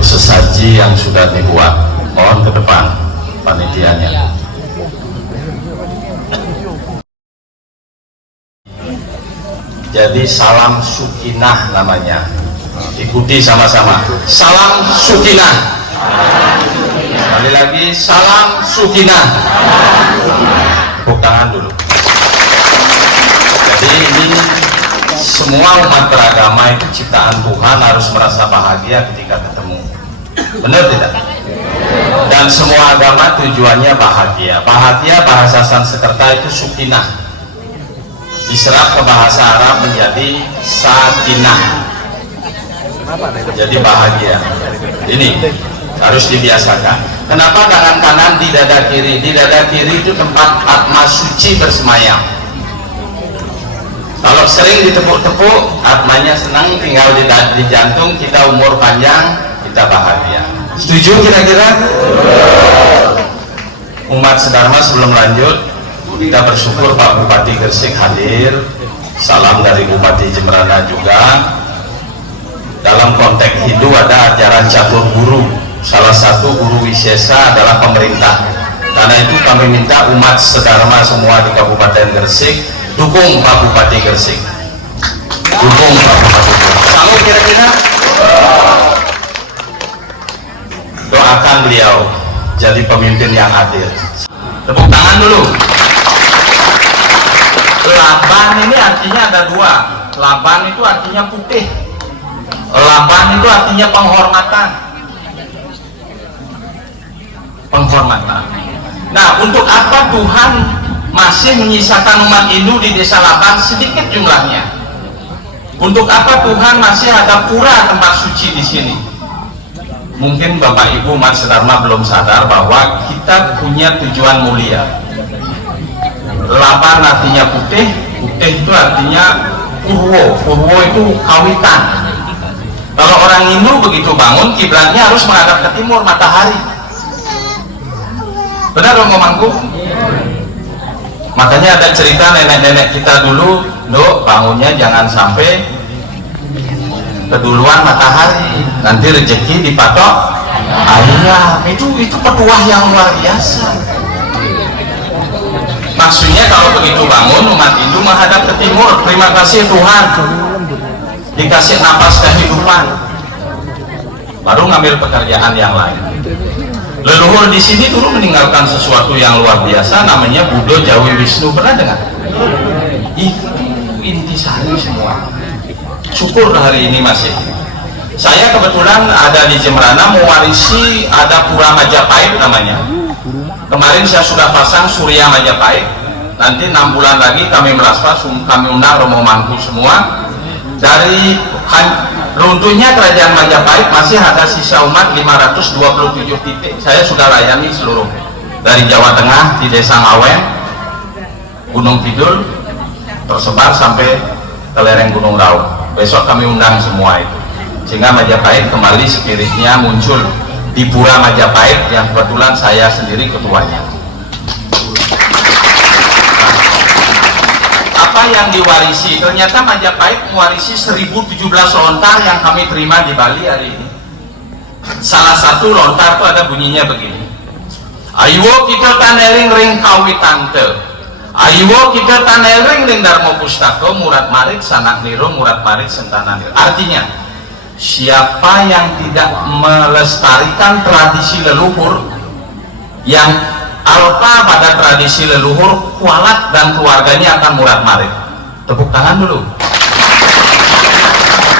untuk sesaji yang sudah dibuat. Mohon ke depan panitianya. Jadi salam sukinah namanya, ikuti sama-sama. Salam sukinah. Sekali lagi, salam sukinah. Tepuk tangan dulu. Jadi ini semua umat beragama itu ciptaan Tuhan harus merasa bahagia ketika ketemu. Benar tidak? Dan semua agama tujuannya bahagia. Bahagia bahasa Sanskerta itu sukinah, diserap ke bahasa Arab menjadi sakinah, jadi bahagia. Ini harus dibiasakan. Kenapa tangan kanan di dada kiri? Di dada kiri itu tempat atma suci bersemayam. Kalau sering ditepuk-tepuk, atmanya senang, tinggal di jantung, kita umur panjang, kita bahagia. Setuju kira-kira? Umat sedharma, sebelum lanjut, kita bersyukur Pak Bupati Gresik hadir. Salam dari Bupati Jemberana juga. Dalam konteks Hindu ada ajaran catur guru. Salah satu guru wisesa adalah pemerintah. Karena itu kami minta umat sedharma semua di Kabupaten Gresik dukung Pak Bupati Gresik. Dukung Pak Bupati Gresik. Sanggup kira-kira? Doakan beliau jadi pemimpin yang adil. Tepuk tangan dulu. Laban ini artinya ada dua. Laban itu artinya putih. Laban itu artinya penghormatan. Penghormatan. Nah, untuk apa Tuhan masih menyisakan umat Hindu di desa Laban sedikit jumlahnya? Untuk apa Tuhan masih ada pura tempat suci di sini? Mungkin Bapak Ibu umat sedharma belum sadar bahwa kita punya tujuan mulia. Laban artinya putih, putih itu artinya purwo, purwo itu kawitan. Kalau orang Hindu begitu bangun, kiblatnya harus menghadap ke timur, matahari. Benar dong ngomongku? Makanya ada cerita nenek-nenek kita dulu, Dok, bangunnya jangan sampai keduluan matahari, nanti rezeki dipatok ayam. Itu petuah yang luar biasa. Maksudnya kalau begitu bangun, umat Hindu menghadap ke timur. Terima kasih Tuhan, dikasih napas kehidupan, baru ngambil pekerjaan yang lain. Leluhur di sini dulu meninggalkan sesuatu yang luar biasa, namanya Buddha Jawi Wisnu. Pernah dengar? Itu intisari semua. Syukur hari ini masih. Saya kebetulan ada di Jemberana mewarisi, ada Pura Majapahit namanya. Kemarin saya sudah pasang Surya Majapahit. Nanti 6 bulan lagi kami meraspa, kami undang Romo Mangku semua. Dari runtuhnya kerajaan Majapahit masih ada sisa umat 527 titik. Saya sudah layani seluruh dari Jawa Tengah di Desa Ngawen, Gunung Kidul, tersebar sampai ke lereng Gunung Raung. Besok kami undang semua itu, sehingga Majapahit kembali spiritnya muncul di Pura Majapahit yang kebetulan saya sendiri ketuanya. Apa yang diwarisi? Ternyata Majapahit mewarisi 1017 lontar yang kami terima di Bali hari ini. Salah satu lontar itu ada bunyinya begini: Ayuwo kita tanering ring kawitante, ayuwo kita tanering ring Darmo Pustaka, Murat Marit Sanak Niro, Murat Marit Sentana Niro. Artinya, siapa yang tidak melestarikan tradisi leluhur, yang alpa pada tradisi leluhur, kualat dan keluarganya akan murat marit. Tepuk tangan dulu.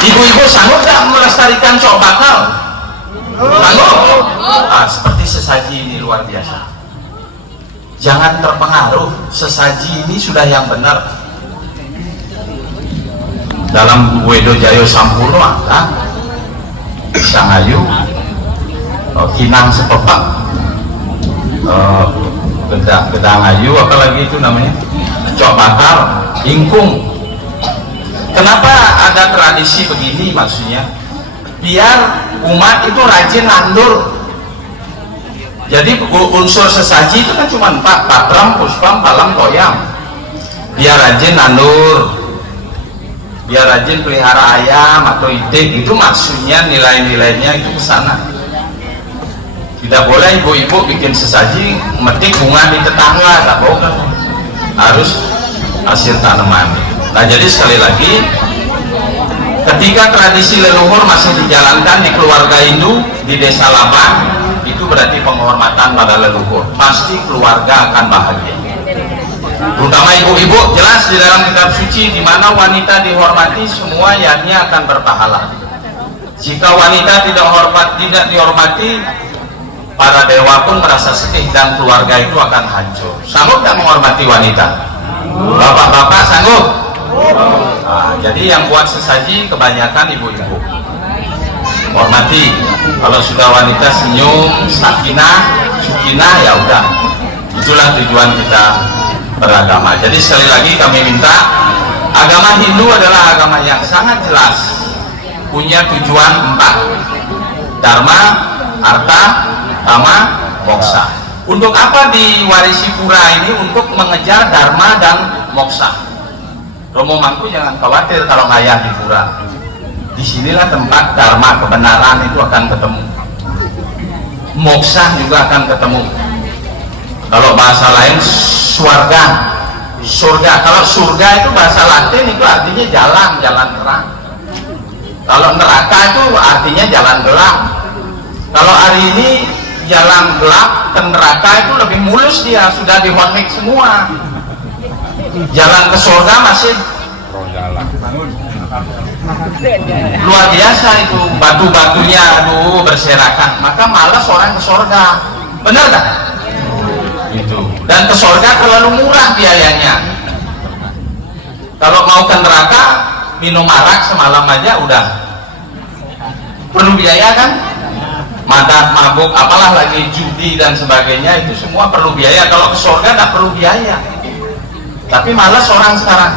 Ibu-ibu sanggup gak melestarikan cok bakal? Sanggup? Nah, seperti sesaji ini luar biasa. Jangan terpengaruh, sesaji ini sudah yang benar. Dalam Wedo Jayo Sampurno ada Sangayu, Kinang Sepepak, Gedang Ayu, apalagi itu namanya, Cok Bakal, Ingkung. Kenapa ada tradisi begini? Maksudnya biar umat itu rajin nandur. Jadi unsur sesaji itu kan cuma 4: patram, puspam, palam, toyam. Biar rajin nandur. dia rajin pelihara ayam atau itik, itu maksudnya nilai-nilainya itu ke sana. Tidak boleh ibu-ibu bikin sesaji metik bunga di tetangga, tak boleh, harus hasil tanaman. Nah jadi sekali lagi, ketika tradisi leluhur masih dijalankan di keluarga Hindu di desa Labang, itu berarti penghormatan pada leluhur, pasti keluarga akan bahagia. Terutama ibu-ibu, jelas di dalam kitab suci, di mana wanita dihormati semua yatnya akan berpahala. Jika wanita tidak dihormati, para dewa pun merasa sedih dan keluarga itu akan hancur. Sanggup tidak menghormati wanita? Bapak-bapak sanggup? Nah, jadi yang buat sesaji kebanyakan ibu-ibu. Hormati. Kalau sudah wanita senyum, sakinah, sukinah, ya udah. Itulah tujuan kita beragama. Jadi sekali lagi kami minta, agama Hindu adalah agama yang sangat jelas, punya tujuan 4: Dharma, Artha, Kama, Moksa. Untuk apa diwarisi pura ini? Untuk mengejar Dharma dan Moksa. Romo Mangku jangan khawatir kalau ngayah di pura. Disinilah tempat Dharma, kebenaran itu akan ketemu, Moksa juga akan ketemu. Kalau bahasa lain surga. Kalau surga itu bahasa Latin itu artinya jalan terang. Kalau neraka itu artinya jalan gelap. Kalau hari ini jalan gelap ke neraka itu lebih mulus, dia sudah dihormati semua. Jalan ke surga masih luar biasa, itu batu-batunya aduh berserakan, maka malas orang ke surga, benar tak? Itu. Dan ke surga terlalu murah biayanya. Kalau mau ke neraka minum arak semalam aja udah perlu biaya kan, madat, mabuk, apalah lagi judi dan sebagainya, itu semua perlu biaya. Kalau ke surga tidak perlu biaya, tapi malas orang sekarang,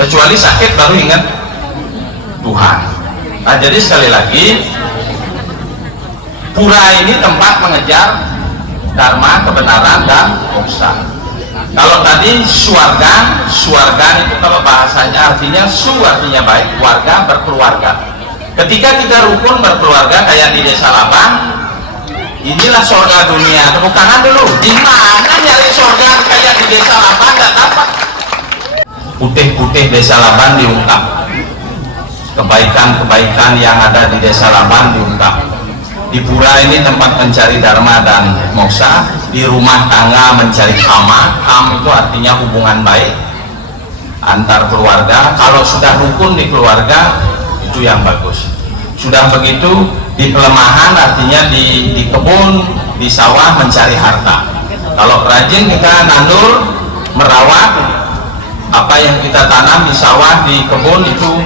kecuali sakit baru ingat Tuhan. Nah jadi sekali lagi, pura ini tempat mengejar Dharma, kebenaran, dan Moksa. Kalau tadi suarga itu kalau bahasanya artinya su artinya baik, warga, berkeluarga. Ketika kita rukun berkeluarga kayak di desa Labang, inilah surga dunia. Tepuk tangan dulu. Di mana nyari surga kayak di desa Labang? Nggak dapat. Putih-putih desa Labang diungkap, kebaikan-kebaikan yang ada di desa Labang diungkap. Di pura ini tempat mencari Dharma dan Moksa. Di rumah tangga mencari Kama. Kam itu artinya hubungan baik antar keluarga. Kalau sudah rukun di keluarga, itu yang bagus. Sudah begitu di pelemahan, artinya di kebun, di sawah mencari harta. Kalau rajin kita nandur, merawat apa yang kita tanam di sawah, di kebun itu,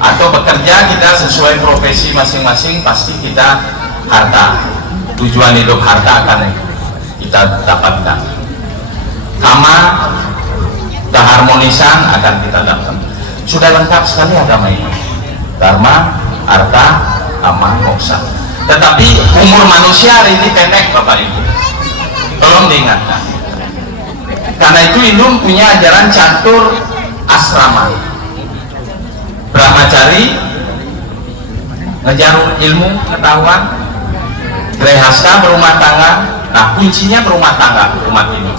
atau bekerja kita sesuai profesi masing-masing, pasti kita harta, tujuan hidup harta akan kita dapatkan. Kama, keharmonisan akan kita dapatkan. Sudah lengkap sekali agama ini, Dharma, Artha, Kama, Moksa. Tetapi umur manusia hari ini pendek Bapak Ibu, tolong diingatkan. Karena itu Hindu punya ajaran catur asrama, Brahmacari, ngejar ilmu pengetahuan, Grehasta berumah tangga. Nah kuncinya berumah tangga umat ini.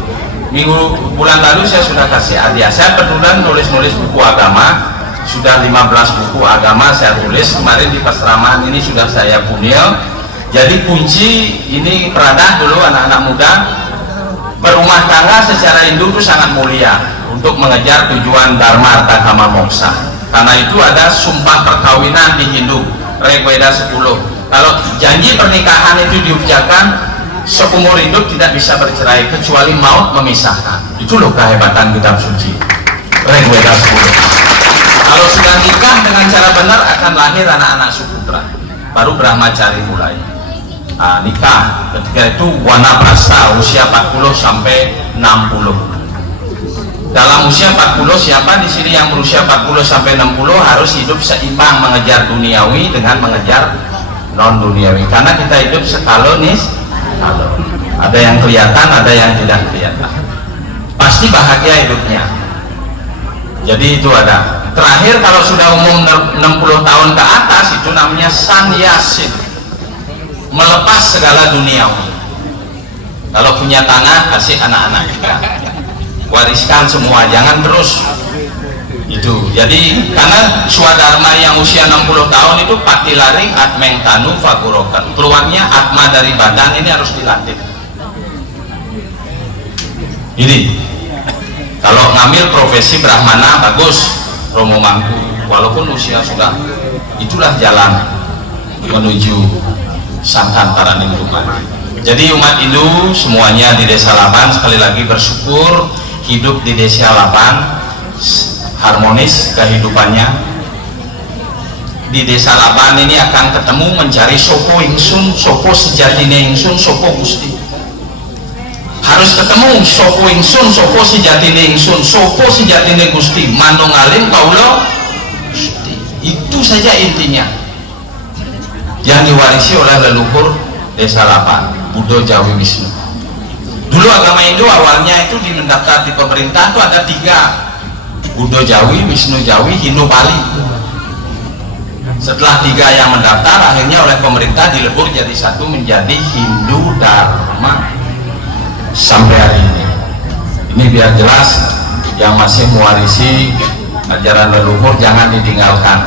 Bulan lalu saya sudah kasih hadiah. Saya penulan nulis-nulis buku agama, sudah 15 buku agama saya tulis. Kemarin di Pasraman ini sudah saya punil. Jadi kunci ini peradah dulu anak-anak muda. Berumah tangga secara Hindu itu sangat mulia untuk mengejar tujuan Dharma, Artha, Kama, Moksa. Karena itu ada sumpah perkawinan di Hindu, Rigveda 10. Kalau janji pernikahan itu diucapkan, seumur hidup tidak bisa bercerai kecuali maut memisahkan. Itu loh kehebatan kitab suci, Rigveda 10. Kalau sudah nikah dengan cara benar akan lahir anak-anak suputra, baru Brahmacari mulai. Nah, nikah ketika itu Wanaprastha usia 40 sampai 60. Dalam usia 40 siapa di sini yang berusia 40 sampai 60 harus hidup seimbang, mengejar duniawi dengan mengejar non duniawi, karena kita hidup sekalonis. Ada yang kelihatan, ada yang tidak kelihatan. Pasti bahagia hidupnya. Jadi itu ada. Terakhir kalau sudah umur 60 tahun ke atas itu namanya sanyasin, melepas segala duniawi. Kalau punya tanah kasih anak-anak juga, wariskan semua, jangan terus itu. Jadi karena swadharma yang usia 60 tahun itu patilaring atmeng tanu fagurokan, keluarnya atma dari badan ini harus dilatih. Ini kalau ngambil profesi brahmana bagus, Romo Mangku, walaupun usia sudah, itulah jalan menuju Sangkantaran Induman. Jadi umat Hindu semuanya di Desa Laban sekali lagi bersyukur hidup di Desa Laban harmonis kehidupannya. Di Desa Laban ini akan ketemu mencari sopo ingsun, sopo sejatine ingsun, sopo gusti. Harus ketemu sopo ingsun, sopo sejatine ingsun, sopo sejatine gusti, manunggalin kaulo gusti. Itu saja intinya yang diwarisi oleh leluhur Desa Laban, Buddha Jawi Wisnu. Dulu agama Hindu awalnya itu mendaftar di pemerintah itu ada 3, Buddha Jawi, Wisnu Jawi, Hindu Pali. Setelah 3 yang mendaftar, akhirnya oleh pemerintah dilebur jadi 1 menjadi Hindu Dharma sampai hari ini. Ini biar jelas, yang masih mewarisi ajaran leluhur jangan ditinggalkan.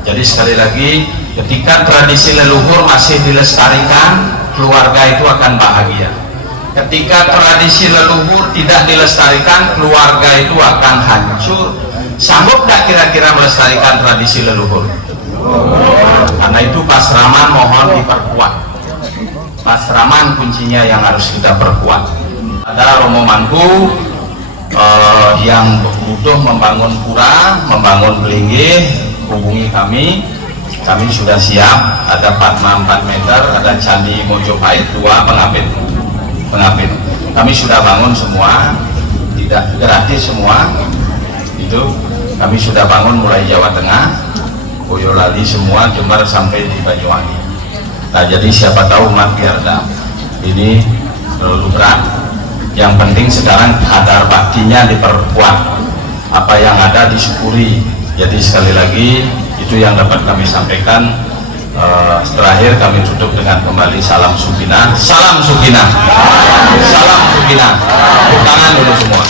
Jadi sekali lagi, ketika tradisi leluhur masih dilestarikan, keluarga itu akan bahagia. Ketika tradisi leluhur tidak dilestarikan, keluarga itu akan hancur. Sanggup gak kira-kira melestarikan tradisi leluhur? Karena itu pasraman mohon diperkuat. Pasraman kuncinya yang harus kita perkuat. Ada Romo Mangku yang butuh membangun pura, membangun belinggih, hubungi kami. Kami sudah siap. Ada Padma 4 meter, ada Candi Mojopahit 2 pengapit. Kami sudah bangun semua, tidak gratis semua. Itu kami sudah bangun mulai Jawa Tengah, Boyolali semua, Jember sampai di Banyuwangi. Nah, jadi siapa tahu umat biar ini terlalu berat. Yang penting sekarang kadar baktinya diperkuat, apa yang ada disyukuri. Jadi sekali lagi itu yang dapat kami sampaikan. Terakhir kami tutup dengan kembali salam Sukina, salam Sukina, salam Sukina. Tangan dulu semua.